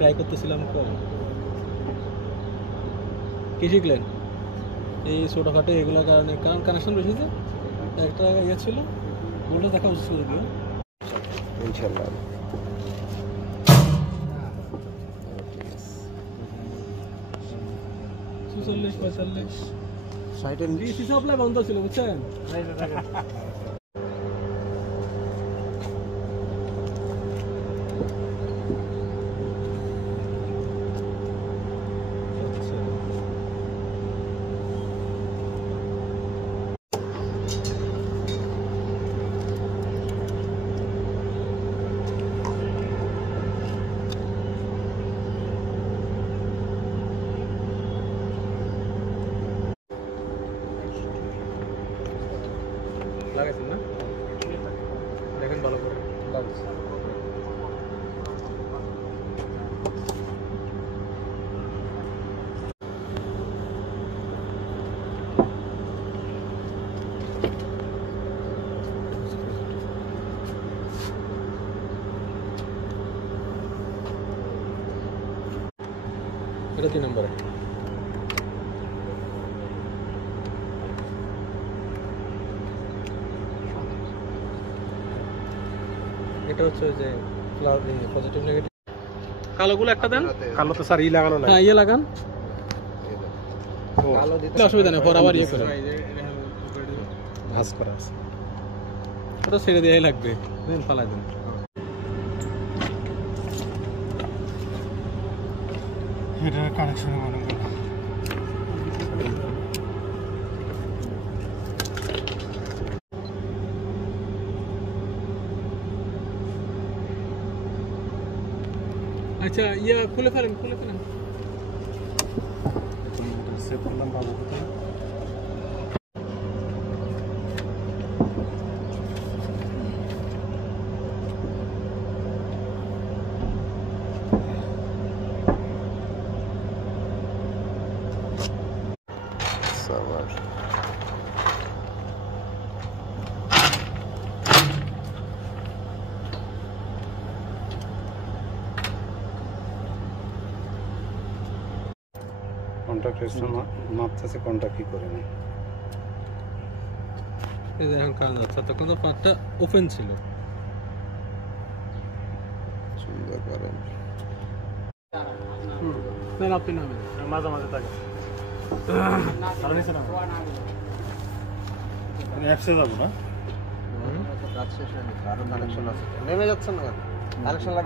Try করতেছিলাম তো। কি শিখলেন এই ছোটোখাটো এগুলোর কারণে? কারণ কানেকশন বেশি যে একটা ইয়ে ছিল, বলটা দেখা উচিত ছিল যদিও। ইনশাল্লাহ। চুচল্লিশ 45 60 ডিসি সাপ্লাই বন্ধ ছিল বুঝছেন। লাগাইছেন না? দেখেন ভালো করে লাগছে। এটা 3 নম্বরে। এটা হচ্ছে যে পজিটিভ নেগেটিভ। কালোগুলো একটা দেন। কালো তো স্যার ই লাগানো নাই। হ্যাঁ ইয়ে লাগান, কালো দিতে অসুবিধা নেই, পরে আবার ইয়ে করে ভাঁজ করা আছে। ওটা ছেড়ে দেওয়াই লাগবে, দেন ফালাই দেন। এটা কানেকশন মনে করি আচ্ছা ইয়া খুলে ফেলেন, খুলে ফেলেন। সেভ করলাম বাবু কোথায়? সাবাস। কন্টাক্ট মাপতেছে, কন্টাক্ট কি করে না। এই যে এখন কাজ হচ্ছে, তখন তো পার্টটা ওপেন ছিল। সুন্দর গরম। স্যার আপনি নামেন, মাঝে মাঝে থাকে। অ্যাপসে যাবো না? কাজ শেষ হয়নি, আরো কানেকশন আছে। নেমে যাচ্ছেন না? কানেকশন